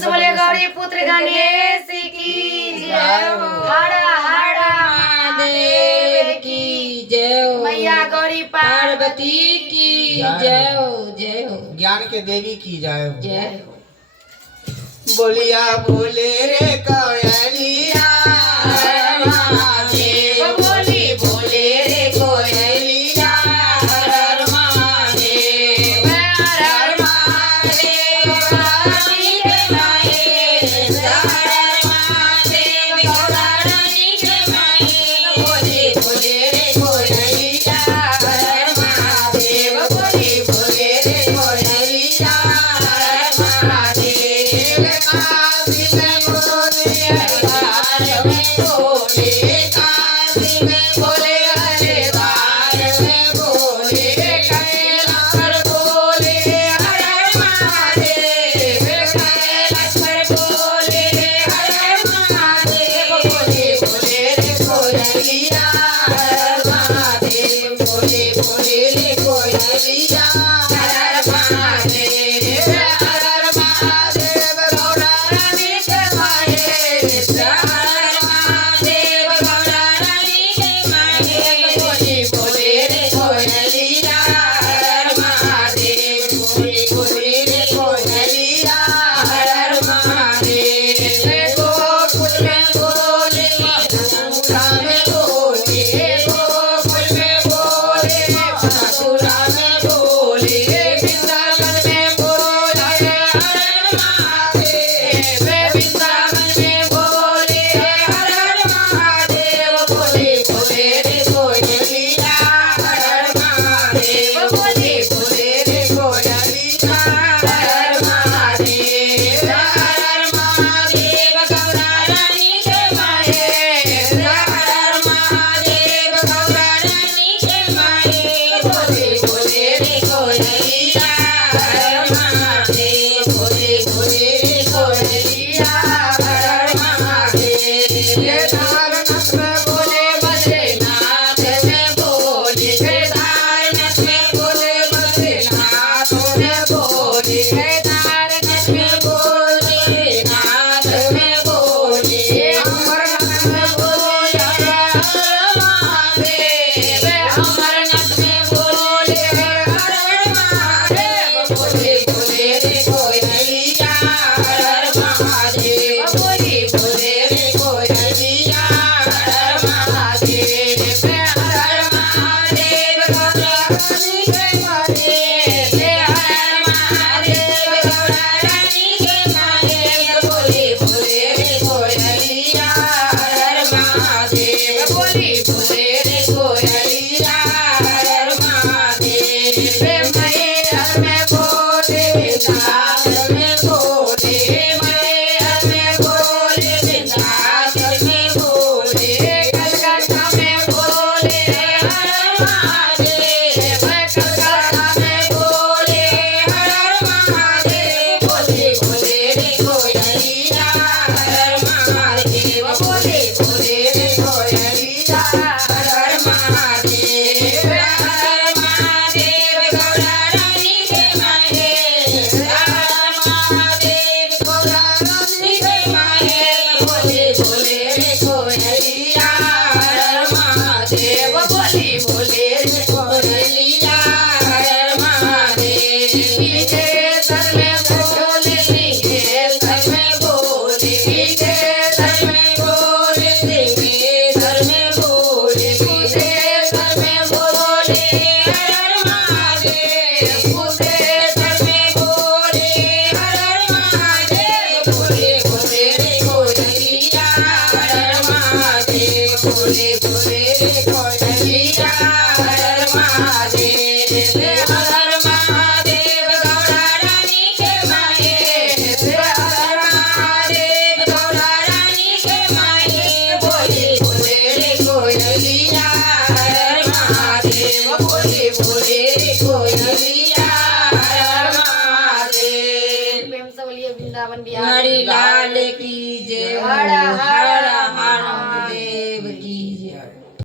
बोले गौरी पुत्र गणेश की जय हो। हरा हरा महादेव की जय हो। मैया गौरी पार्वती की जय हो। जय हो। ज्ञान के देवी की जय हो। जय हो। बोलिया बोले रे कोयलिया महादेव बोली बोले रे कोयलिया हर महादेव हर महादेव रानी के माए हर महादेव रानी के माए बोले बोले रे कोयलिया हर महादेव बोली बोले रे कोयलिया हर महादेव काशी में बोले हरिद्वार में बोले काशी में बोले हरिद्वार में बोले कैलाश पर बोले हर महादेव कैलाश पर बोले हर महादेव बोले बोले रे कोयलिया हर महादेव बोले बोले रे कोयलिया हर महादेव हर महादेव गौरा रानी के माए हर महादेव गौरा रानी के माए बोले बोले रे कोयलिया हर महादेव बोले बोले रे कोयलिया हर महादेव गोकुल में बोले मथुरा में बोले गोकुल में बोले मथुरा में बोले वृंदावन में बोले हर महादेव वृंदावन में बोले हर महादेव बोले बोले रे कोयलिया हर महादेव बोले बोले रे कोयलिया हर महादेव गौरा रानी के माए हर महादेव गौरा रानी के माए बोले बोले रे कोयलिया हर महादेव बोले बोले रे कोयलिया हर महादेव केदारनाथ में बोले बद्रीनाथ में बोले केदारनाथ में बोले बद्रीनाथ में बोले केदारनाथ में बोले नाथ में बोले अमरनाथ में बोले हर महादेव अमरनाथ में बोले हर महादेव बोले बोले रे कोयलिया हर महादेव बोले बोले रे कोयलिया हर महादेव हर महादेव गौरा रानी के माए हर महादेव गौरा रानी के माए बोले बोले रे कोयलिया हर महादेव बोले बोले रे कोयलिया हर महादेव मैहर में बोले वृंदावन में बोले मैहर में बोले वृंदावन में बोले कलकत्ता में बोले हर महादेव कलकत्ता में बोले हर महादेव बोले बोले रे कोयलिया हर महादेव बोले बोले रे कोयलिया हर महादेव गौरा रानी के माए हर महादेव गौरा रानी के माए बोले बोले रे कोयलिया हर महादेव बोले बोले रे कोयलिया हर महादेव विजेतर में बोले विजेतर में बोले विजेतर में बोले विजेतर में बोले विजेतर में बोले हर महादेव विजेतर में बोले हर महादेव बोले बोले रे कोयलिया हर महादेव बोले बोले रे कोयलिया हर महादेव हर महादेव गौरा रानी के माए हर महादेव गौरा रानी के माए बोले बोले रे कोयलिया हर महादेव